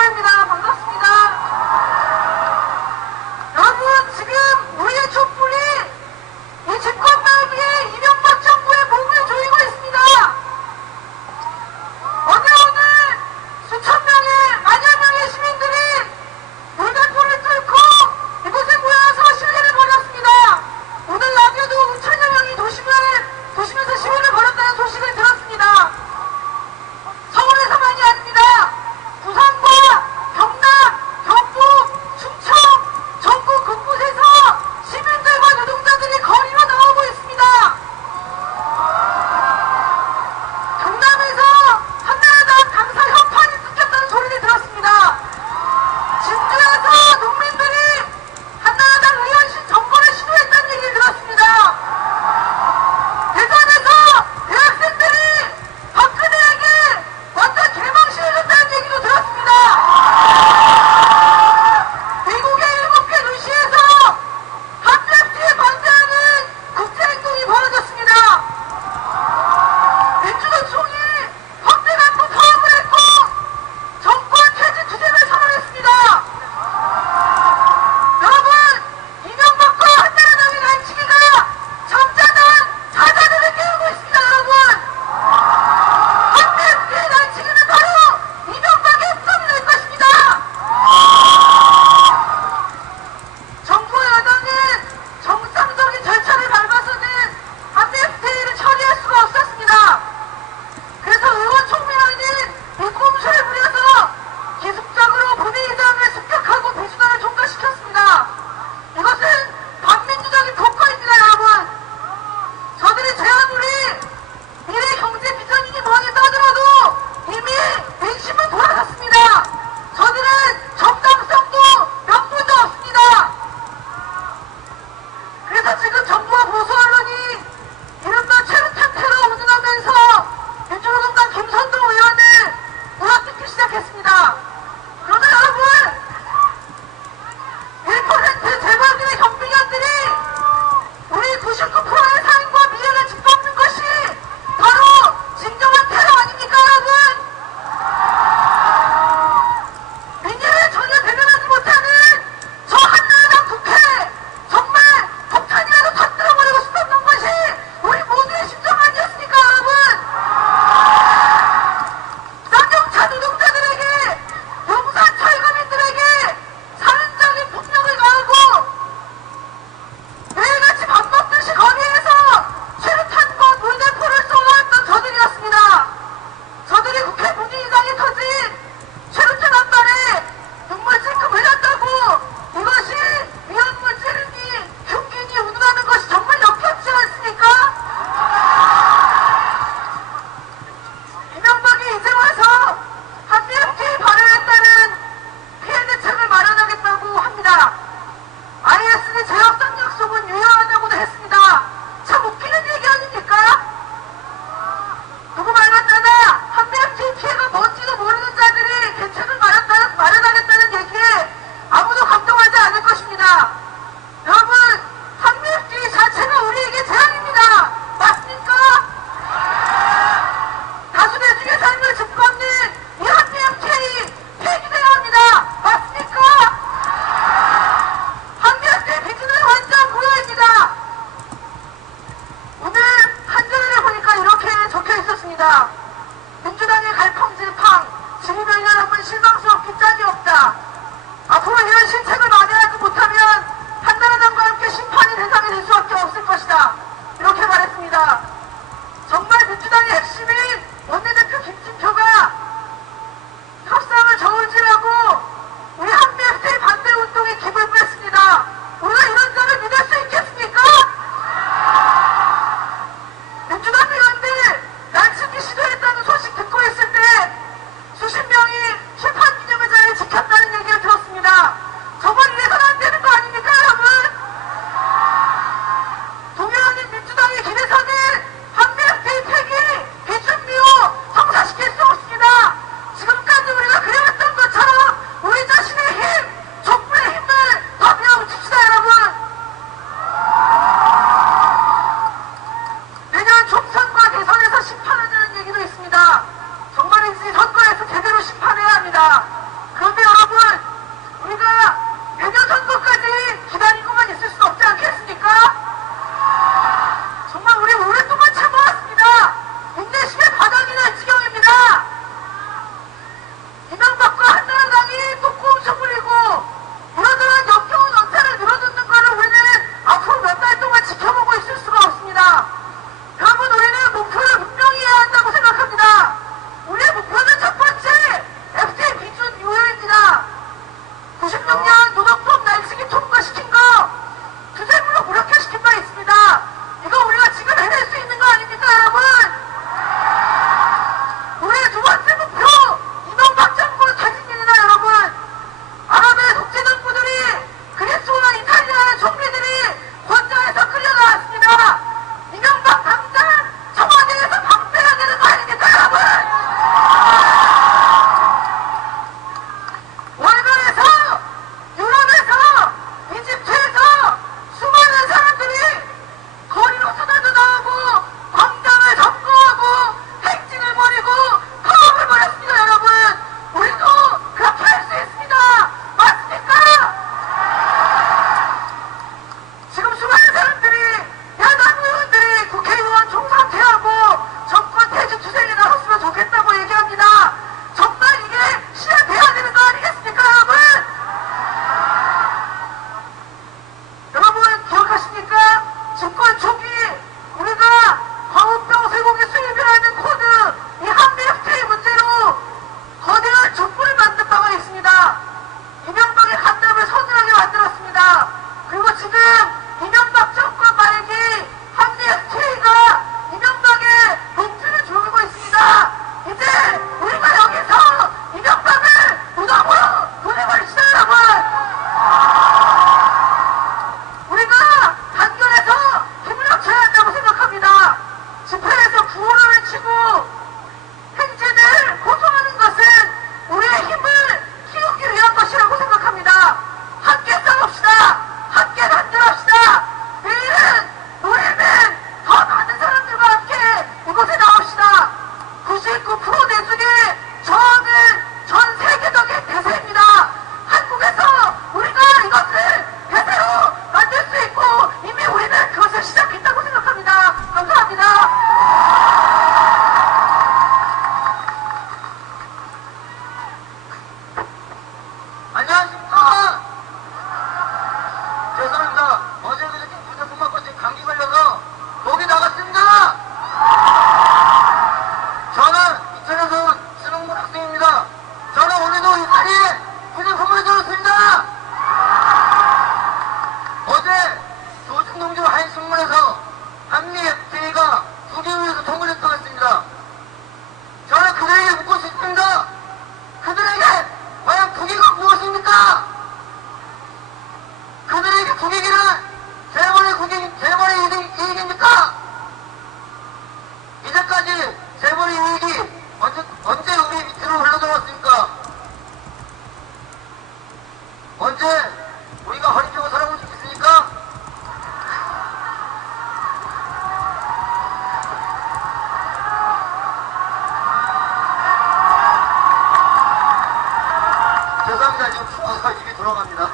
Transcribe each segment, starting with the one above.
이정아입니다. 반갑습니다. 여러분, 지금 우리의 촛불이 이 집권당의 이명박 정부의 목을 조이고 있습니다. 어제 오늘 수천 명의, 만여 명의 시민들이 물대포를 뚫고 이곳에 모여서 시위를 벌였습니다. 오늘 라디오도 5천여 명이 도심에서 시위를 벌였다는 소식을 들었습니다. 서울에서만이 아닙니다. 부산과 경남, 경북, 충청, 전국 곳곳에서 시민들과 노동자들이 거리로 나오고 있습니다. 경남에서 한나라당 당사 현판이 뜯겼다는 소리를 들었습니다. 진주에서 농민들이 한나라당 의원실 점거를 시도했다는 얘기를 들었습니다. 대전에서 대학생들이 박근혜에게 완전 개망신해줬다는 얘기도 들었습니다. 미국의 7개 도시에서 한랩티에 반대하는 국제행동이 벌어졌습니다. 민주노총이 확대간부 파업을 했고 정권 퇴진 투쟁을 선언했습니다. 여러분, 이명박과 한나라당의 날치기가 잠자던 사자들을 깨우고 있습니다. 여러분, 한래의 날치기는 바로 이명박의 흠집이 될 것입니다. 정부와 여당은 정상적인 절차를 밟아서는 한래FTA를 처리할 수가 없었습니다. 그래서 의원총회에는 이 꼼수를 부려서 기습적으로 본회의장을 습격하고 비준화를 통과시켰습니다. 이것은 반민주적인 폭거입니다. 여러분, 저들이 제 아무리 미래 경제 비전이니 뭐니 떠들어도 이미 민심은 돌아갔습니다. 저들은 정당성도 명분도 없습니다. 그래서 지금 정부와 보수 언론이 이른바 최루탄 테러 운운하면서 민주노동당 김선동 의원을 몰아뜯기 시작했습니다. 그러나 여러분, 1% 재벌들의 경비견들이 우리 99%의 삶과 미래를 짓밟는 것이 바로 진정한 테러 아닙니까, 여러분? 민의를 전혀 대변하지 못하는 저 한나라당 국회, 정말 폭탄이라도 터뜨려버리고 싶었던 것이 우리 모두의 심정 아니었습니까, 여러분? 쌍용차 노동자들에게, 용산 철거민들에게 살인적인 폭력을 가하고 매일같이 밥 먹듯이 거리에서 최루탄과 물대포를 쏘아왔던 저들이었습니다. 저들이 국회 본회의장에 터진 최루탄 한 발에 눈물 찔끔 흘렸다고 이것이 위험물질이니 흉기니 운운하는 것이 정말 역겹지 않습니까? 이명박이 이제 와서 한미FTA 발효에 따른 피해 대책을 마련하겠다고 합니다. ISD 제협상 약속은 유효하다고도 했습니다. 참 웃기는 얘기 아닙니까? 누구 말 맞다나 한미FTA 피해가 뭔지도 모르는 자들이 대책을 마련하겠다는 얘기에 아무도 감동하지 않을 것입니다. 여러분, 한미FTA 자체가 우리에게 재앙입니다. 맞습니까? 다수대중의 삶을 짓밟는 이 한미FTA 폐기돼야 합니다. 맞습니까? 한미FTA 비준은 완전 무효입니다. 오늘 한겨레를 보니까 이렇게 적혀 있었습니다. 민주당의 갈팡질팡, 지리멸렬함은 실망스럽기 짝이 없다. 앞으로 이런 실책을 만회하지 못하면 한나라당과 함께 심판이 대상이 될 수밖에 없을 것이다. 이렇게 말했습니다. 정말 민주당의 핵심인 원내대표 김진표가 협상을 저울질하고 우리 한미FTA 반대 운동에 기물 뺐습니다. 우리가 이런 자를 믿을 수 있겠습니까? 민주당 의원들 날치기 시도했다는 소식 듣고 있을 때 수십 명이 심판기념의자를 지켰다는 얘기를 들었습니다. 저걸 이래서는 안 되는 거 아닙니까, 여러분? 동의하는 민주당의 길에서는 한미FTA 폐기, 비준미화 부천에서 온 신흥문 학생입니다. 저는 오늘도 이 자리에 기념 선물을 들었습니다. 어제 조중동주 한신문에서 한미 FTA가 북에 의해서 통과됐다고 했습니다. 저는 그들에게 묻고 싶습니다. 그들에게 과연 북이가 무엇입니까? 그들에게 북이기는 재벌의 이익입니까? 이제까지 재벌의 이익이 언제 우리 밑으로 흘러들어왔습니까? 언제 우리가 허리 펴고 살아볼 수 있습니까? 죄송합니다. 지금 추워서 입이 돌아갑니다.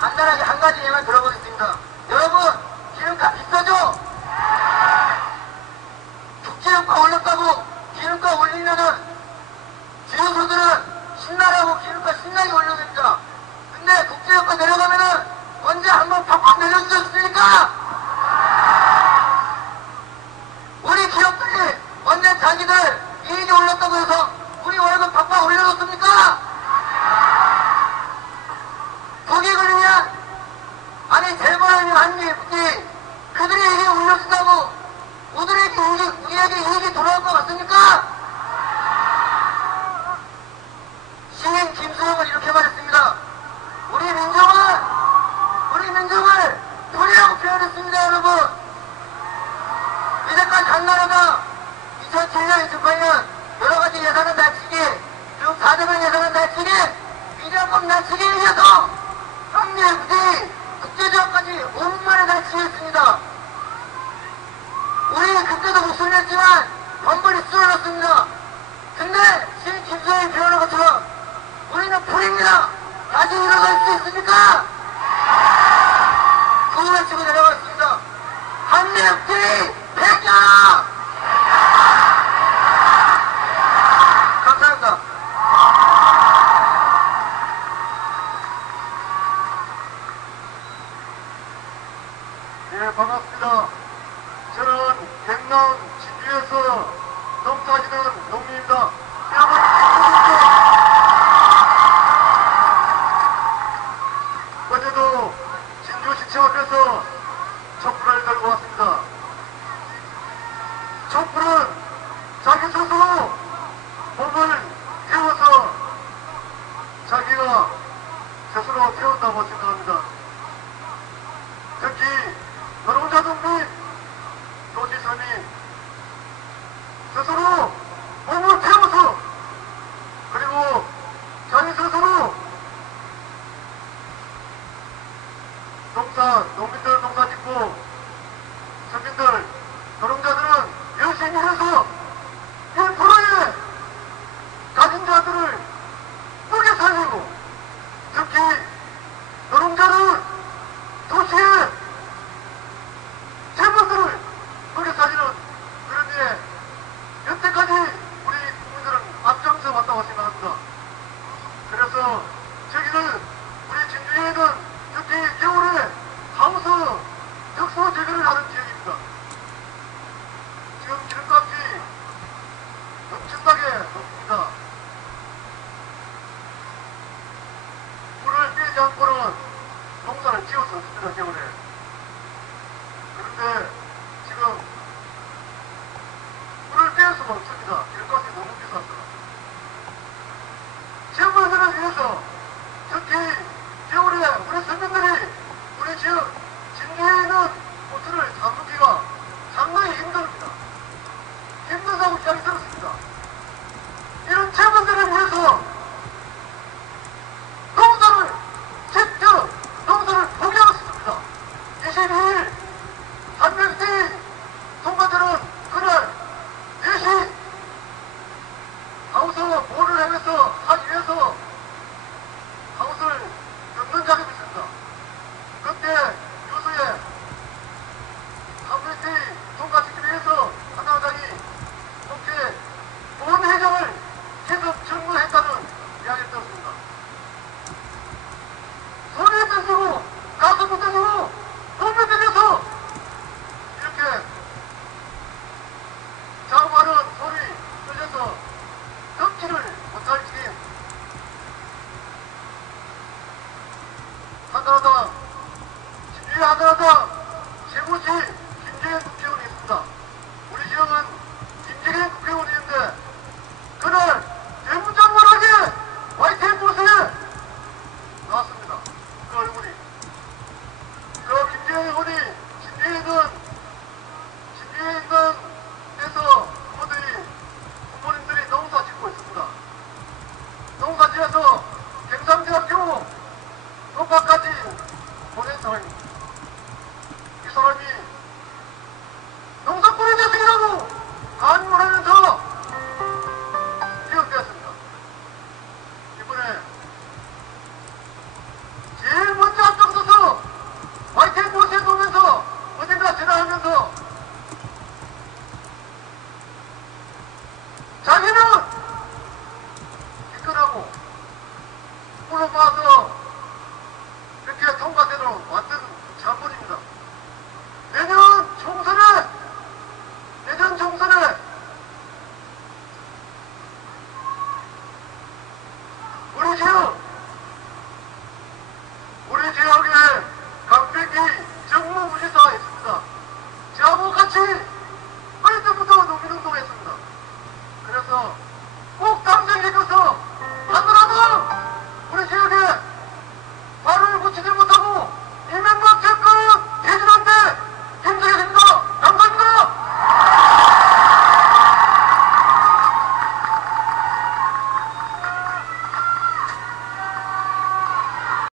간단하게 한 가지 예만 들어보겠습니다. 여러분, 기름값 비싸죠? 국제유가 올렸다고 기름값 올리면은 주유소들은 신나라고 기름값 신나게 올려야 됩니다. 근데 국제유가 내려가면은 언제 한번 팍팍 내려주셨습니까? 우리 기업들이 언제 자기들 이익이 올랐다고 해서 우리 월급 팍팍 올려줬습니까? 북이 그러면 아니 재벌이 한미 FTA 그들이 이익이 올려준다고 우리에게 이익이 돌아올 것 같습니까? 시인 김수영은 이렇게 말했습니다. 우리 민족을 불이라고 표현했습니다. 여러분, 이제까지 각 나라가 2007년, 2008년 여러가지 예산을 낮추기, 그리고 4대강 예산을 낮추기, 미래법 낮추기 위해서 한미 FTA 국제조합까지 5분만에 낮추겠습니다. 우리 그때도 목소리했지만 번번이 쓰러졌습니다. 근데 지금 김수영이 표현한 것처럼 우리는 불입니다. 다시 일어날 수 있습니까? 구호를 치고 내려갔습니다. 한미 FTA 폐기하라! 감사합니다. 네, 반갑습니다. 저는 경남 진주에서 농사지는 농민입니다. 여러분, 어제도 진주시청 앞에서 촛불을 들고 왔습니다. 촛불은 자기 스스로 몸을 태워서 자기가 스스로 태운다고 생각합니다. 특히 노동자들 및 도지사님 스스로 몸을 태워서 그리고 자기 스스로 농민들 농사 짓고 서민들 노동자들은 열심히 해서 1%의 가진 자들을 뿌게 살리고 특히 노동자를 도시에 재벌들을 뿌게 살리는 그런 일에 여태까지 우리 국민들은 앞장서 왔다고 생각합니다. 그래서 저기는 우리 진주에는 특히 겨울에 하우스 특수 재배를 하는 지역입니다. 지금 기름값이 엄청나게 높습니다. 물을 떼지 않고는 농사를 지을 수 없습니다, 겨울에. 그런데 지금 물을 뗄 수가 없습니다. 기름값이 너무 비싸서.